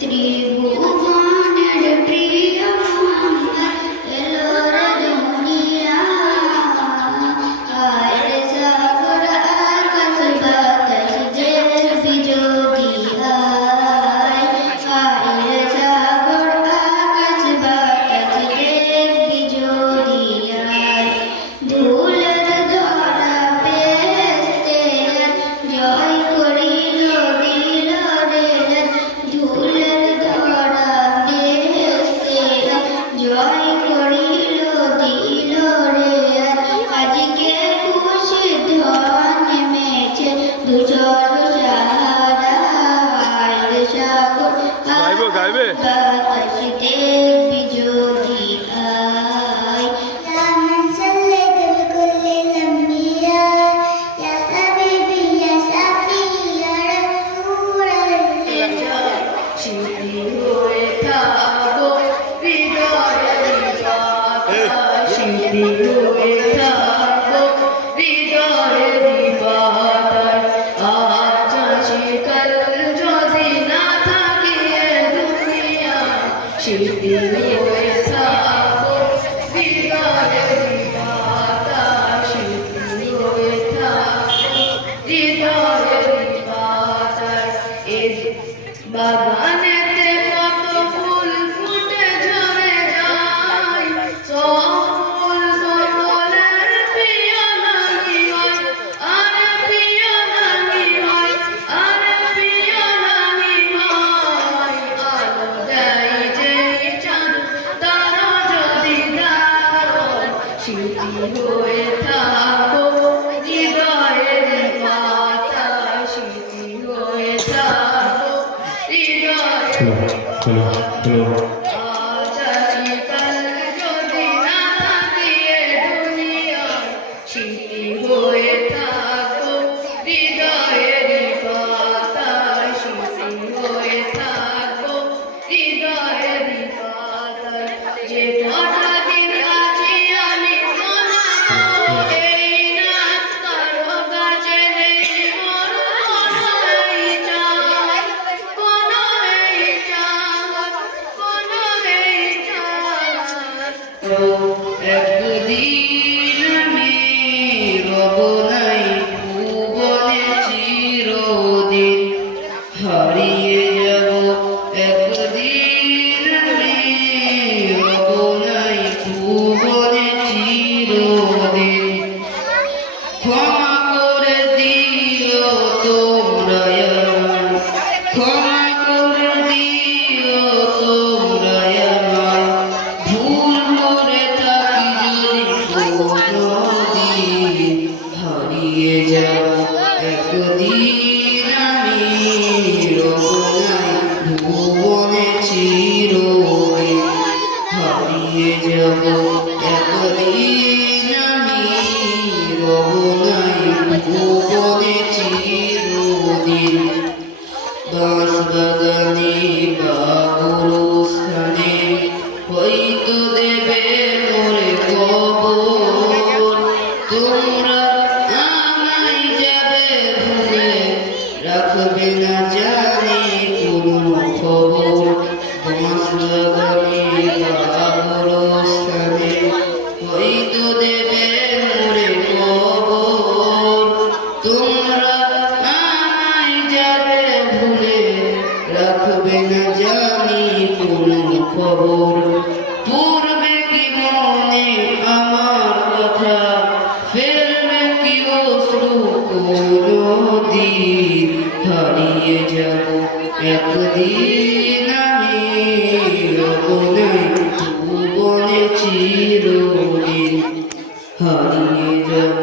ত্রিভুবনের প্রিয় মোহাম্মদ এলো রে দুনিয়া আয় সাগর আকাশ বাতাস জের বিজোগী আয় সাগর আকাশ বাতাস জের বিজোগী আয় ধুলের ধরা পেস্তে জয় করিল দিল রে ধুলের ধরা পেস্তে জয় করিল দিল রে আজকে খুশি ধন নেমেছে দুজল সাহারায় সাগর গাইবে বাতাস দেখবি যদি আয় اللهم صل بكل الأنبياء يا حبيبي يا شفيع يا رسول الله শিল্পী হয়ে থাকো হৃদয়ের পাতায় শিল্পী হয়ে থাকো হৃদয়ের পাতায় আজ আছে কাল যদি না থাকে দুনিয়া শিল্পী হয়ে থাকো হৃদয়ের পাতায় শিল্পী হয়ে থাকো হৃদয়ের পাতায় বাগানেতে কত ফুল ফুটে ঝরে যায় সব ফুল সকলের প্রিয় নাহি হয় আরে প্রিয় নাহি হয় আরে প্রিয় নাহি হয় আলো দেয় যে চাঁদ তারা যদি দেখো শিল্পী হয়ে থাকো হৃদয়ের পাতায় শিল্পী হয়ে থাকো আজ আছি কাল যদি না থাকি এ দুনিয়ায় শিল্পী হয়ে থাকো হৃদয়ের পাতায় শিল্পী হয়ে থাকো হৃদয়ের পাতায় যে কটা দিন আছি আমি শোনাবো এই নাচ কারো কাছে নেই মোর কোনোই চাই কোনোই চাই কোনোই চাই একদিন আমি রব নাই ভুবনে চিরদিন হারিয়ে যাব একদিন আমি রব নাই ভুবনে চিরদিন ক্ষমা করে দিও তোমরা আমায় ক্ষমা করে দিও তোমরা আমায় ভুল করে থাকি যদি কোনোদিন হারিয়ে যাব একদিন আমি রব নাই ভুবনে চিরদিন হারিয়ে যাব একদিন আমি রব নাই ভুবনে চিরদিন বাঁশ বাগানে বা গুরুস্থানে হয়তো দেবে মোরে কবর তোমরা আমায় যাবে ভুলে রাখবে না জানি কোনো খবর বাঁশ বাগানে বা গুরুস্থানে হয়তো দেবে মোরে কবর তোমরা আমায় যাবে ভুলে রাখবে না জানি কোনো খবর পূর্বে কি মনে আমার কথা ফেলবে কি অশ্রু কোনদিন হারিয়ে যাব একদিন আমি রব নাই ভুবনে চিরদিন হারিয়ে যাব